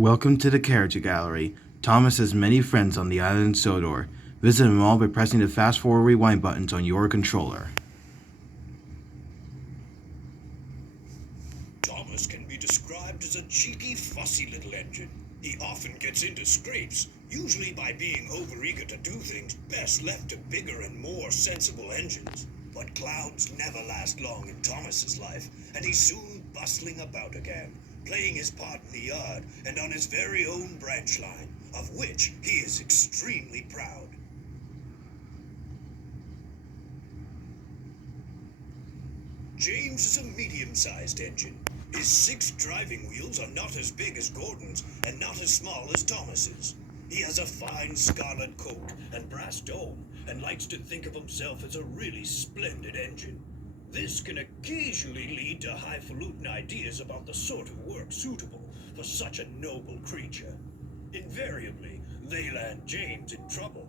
Welcome to the Character Gallery. Thomas has many friends on the island Sodor. Visit them all by pressing the fast-forward rewind buttons on your controller. Thomas can be described as a cheeky, fussy little engine. He often gets into scrapes, usually by being overeager to do things best left to bigger and more sensible engines. But clouds never last long in Thomas's life, and he's soon bustling about again, playing his part in the yard and on his very own branch line, of which he is extremely proud. James is a medium-sized engine. His 6 driving wheels are not as big as Gordon's and not as small as Thomas's. He has a fine scarlet coat and brass dome and likes to think of himself as a really splendid engine. This can occasionally lead to highfalutin ideas about the sort of work suitable for such a noble creature. Invariably, they land James in trouble.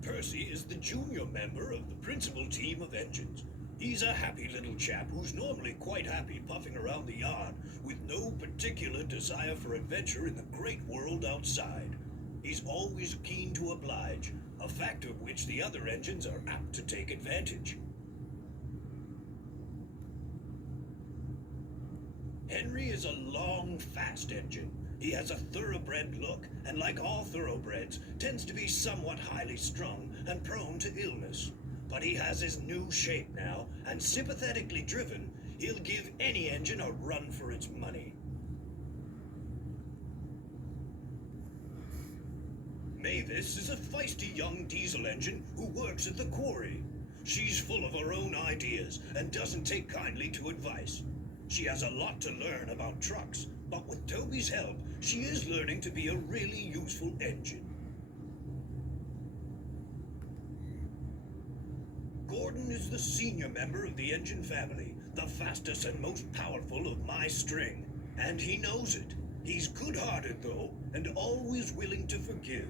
Percy is the junior member of the principal team of engines. He's a happy little chap who's normally quite happy puffing around the yard with no particular desire for adventure in the great world outside. He's always keen to oblige, a fact of which the other engines are apt to take advantage. Henry is a long, fast engine. He has a thoroughbred look, and like all thoroughbreds, tends to be somewhat highly strung and prone to illness. But he has his new shape now, and sympathetically driven, he'll give any engine a run for its money. Mavis is a feisty young diesel engine who works at the quarry. She's full of her own ideas and doesn't take kindly to advice. She has a lot to learn about trucks, but with Toby's help, she is learning to be a really useful engine. Gordon is the senior member of the engine family, the fastest and most powerful of my string, and he knows it. He's good-hearted, though, and always willing to forgive,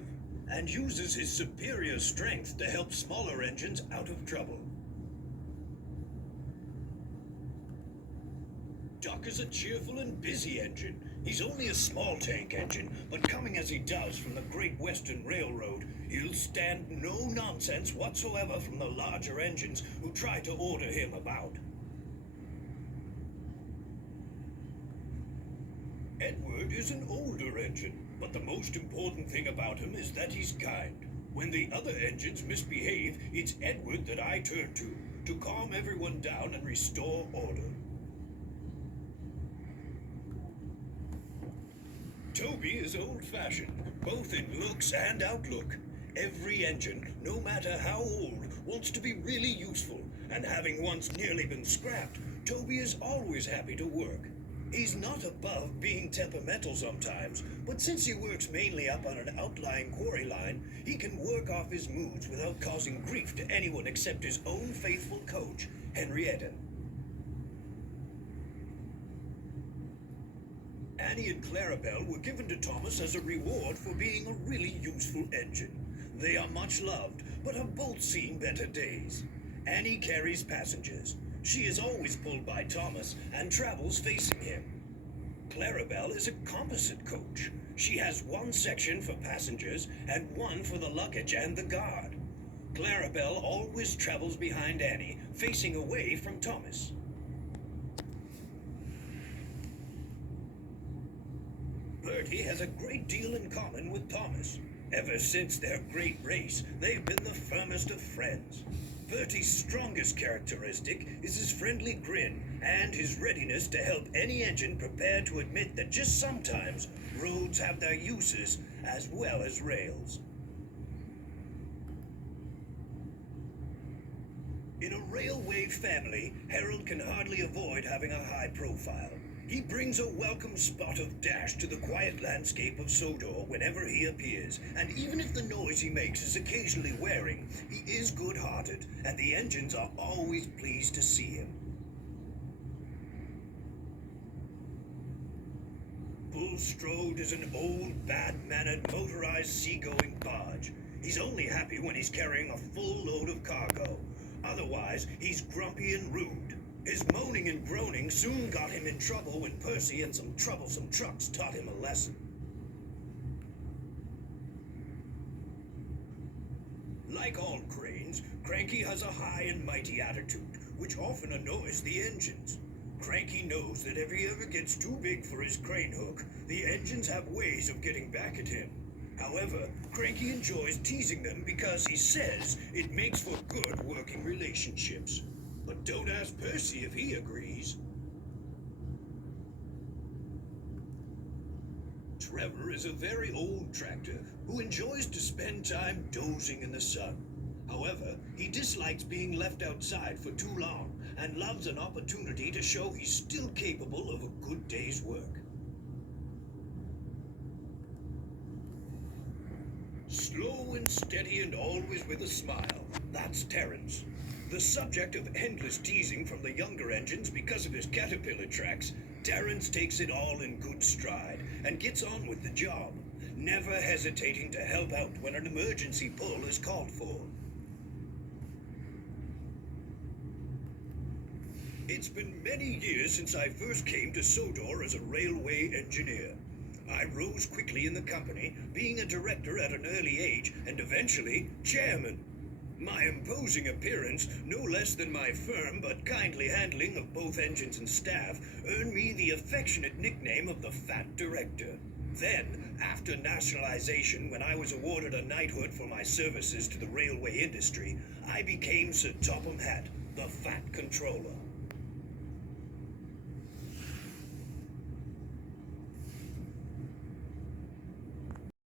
and uses his superior strength to help smaller engines out of trouble. Duck is a cheerful and busy engine. He's only a small tank engine, but coming as he does from the Great Western Railroad, he'll stand no nonsense whatsoever from the larger engines who try to order him about. Edward is an older engine, but the most important thing about him is that he's kind. When the other engines misbehave, it's Edward that I turn to calm everyone down and restore order. Toby is old-fashioned, both in looks and outlook. Every engine, no matter how old, wants to be really useful, and having once nearly been scrapped, Toby is always happy to work. He's not above being temperamental sometimes, but since he works mainly up on an outlying quarry line, he can work off his moods without causing grief to anyone except his own faithful coach, Henrietta. Annie and Clara were given to Thomas as a reward for being a really useful engine. They are much loved, but have both seen better days. Annie carries passengers. She is always pulled by Thomas and travels facing him. Clara is a composite coach. She has one section for passengers and one for the luggage and the guard. Clara always travels behind Annie, facing away from Thomas. Bertie has a great deal in common with Thomas. Ever since their great race, they've been the firmest of friends. Bertie's strongest characteristic is his friendly grin and his readiness to help any engine prepared to admit that just sometimes roads have their uses as well as rails. In a railway family, Harold can hardly avoid having a high profile. He brings a welcome spot of dash to the quiet landscape of Sodor whenever he appears, and even if the noise he makes is occasionally wearing, he is good-hearted, and the engines are always pleased to see him. Bullstrode is an old, bad-mannered, motorized seagoing barge. He's only happy when he's carrying a full load of cargo. Otherwise, he's grumpy and rude. His moaning and groaning soon got him in trouble when Percy and some troublesome trucks taught him a lesson. Like all cranes, Cranky has a high and mighty attitude, which often annoys the engines. Cranky knows that if he ever gets too big for his crane hook, the engines have ways of getting back at him. However, Cranky enjoys teasing them because he says it makes for good working relationships. But don't ask Percy if he agrees. Trevor is a very old tractor who enjoys to spend time dozing in the sun. However, he dislikes being left outside for too long and loves an opportunity to show he's still capable of a good day's work. Slow and steady and always with a smile, that's Terence. The subject of endless teasing from the younger engines because of his caterpillar tracks, Terence takes it all in good stride and gets on with the job, never hesitating to help out when an emergency pull is called for. It's been many years since I first came to Sodor as a railway engineer. I rose quickly in the company, being a director at an early age and eventually chairman. My imposing appearance, no less than my firm but kindly handling of both engines and staff, earned me the affectionate nickname of the Fat Director. Then, after nationalization, when I was awarded a knighthood for my services to the railway industry, I became Sir Topham Hatt, the Fat Controller.